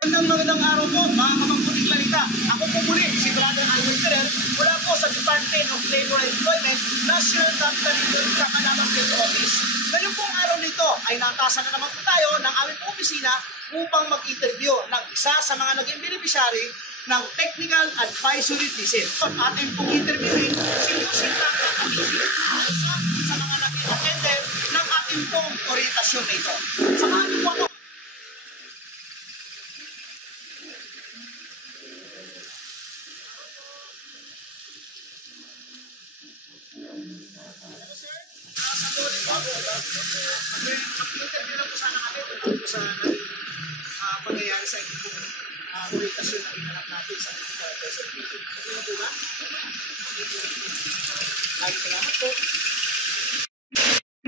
Magandang araw po, mga kamangkuling balita. Ako po muli, si Brother Alvin Ferrer, mula po sa Department of Labor and Employment, National Capital Region, Kakanabang Labor Office. Ngayong pong araw nito ay natasa na naman po tayo ng aming opisina upang mag-interview ng isa sa mga naging beneficiary ng Technical Advisory Visit. Ating pong interviewin si Yusik sa mga naging attendant ng ating pong orientasyon na ito. Samahan niyo po ako. Mag-interview lang po sana kami sa pangyayari sa ito pong orientasyon na inalak natin sa Technical Advisory Visit. Okay na po ba? Ay, salamat po.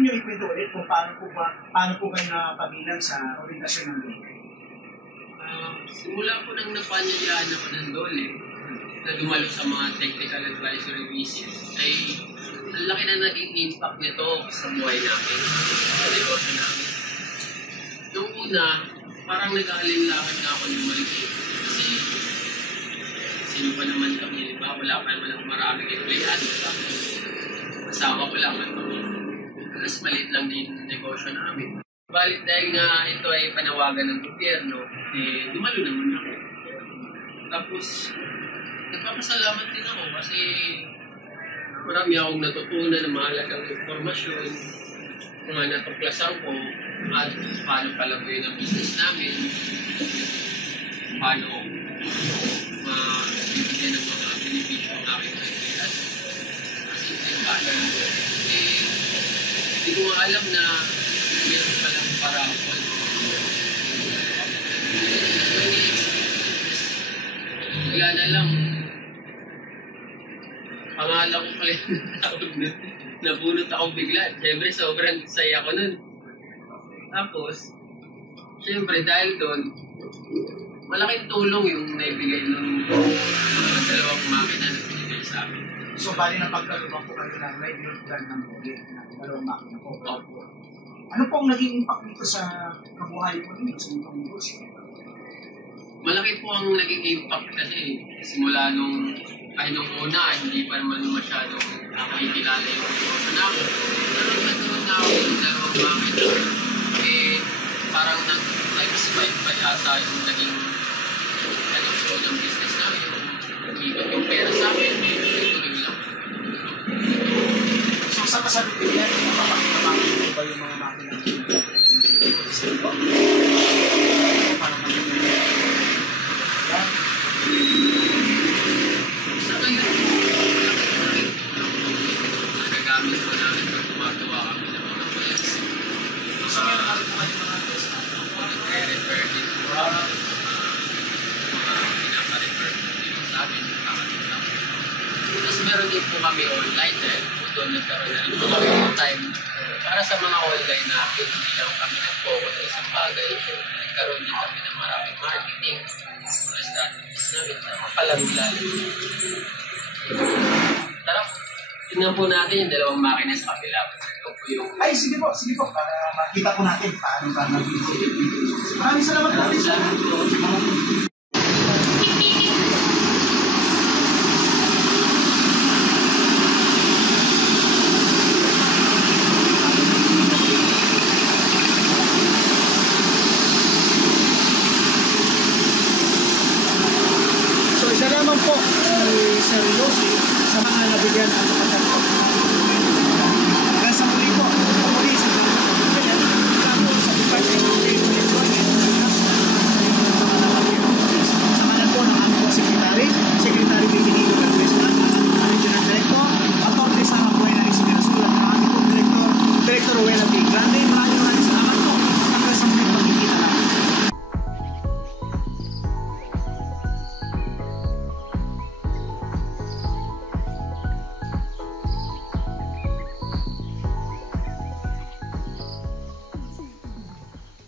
Yung ikwento ulit kung paano po kayo nakapabilang sa orientasyon ng DOLE? Simula po nang napanyayaan ako ng DOLE na dumalo sa mga Technical Advisory Visits ay ang laki na naging impact nito sa buhay namin, sa negosyo namin. Noong una, parang nag-aalinlangan na ako ng malaki kasi sino pa naman kami, diba? Wala pa naman ako maraming empleyado. Kasama ko lang mas maliit lang din yung negosyo namin. Balit dahil nga ito ay panawagan ng gobyerno, dumalo naman ako. Tapos, nagpapasalamat din ako kasi marami akong natutunan ng mahalagang informasyon kung natuklasan ko at paano palaguin ang business namin, paano mabibigyan ng mga benepisyo ng aking kaibigan. Kasi hindi ko alam na meron palang parapol. Wala na lang. Pangalan ko pala yung tawag nun. Nabunot akong bigla. Siyempre, sobrang saya ko nun. Tapos, siyempre, dahil doon, malaking tulong yung naibigay ng dalawang makina na binigay sa amin. So, bali na pagkalubang po kayo lang, may binigyan ng DOLE ng dalawang makina po. Ano pong naging impact dito sa kabuhay mo dito sa inyong negosyo? Malaki po ang naging impact kasi simula nung una, hindi pa naman masyadong nakikilala yung negosyo namin. Pero nagkaroon na ako ng dalawang makina. Parang nag-times 5 pa yata yung naging flow ng business namin. Ikot yung pera sa amin, tuloy lang. So, sa kasalukuyan, napapakita ba yung mga makina sa ito? Parang sa ngayon, nagagamit ko namin kung gumagawa kami ng mga plans. So, meron natin po kayo mga test na nagre-refer din po mga pinapa-refer din sa amin. Tapos meron din po kami online dahil doon nagkaroon na rin po kami ng time para sa mga online natin. Hindi lang kami nag-focus sa isang bagay. Nagkaroon din kami ng maraming marketing mga strategies namin na mapalami-lalo. Tara, tingnan po natin yung dalawang makina sa kapila. Ay, sige po, para makita po natin paano ba nag-video. Maraming salamat po. So, isa lamang po si Sir Yossi sa mga nabigyan at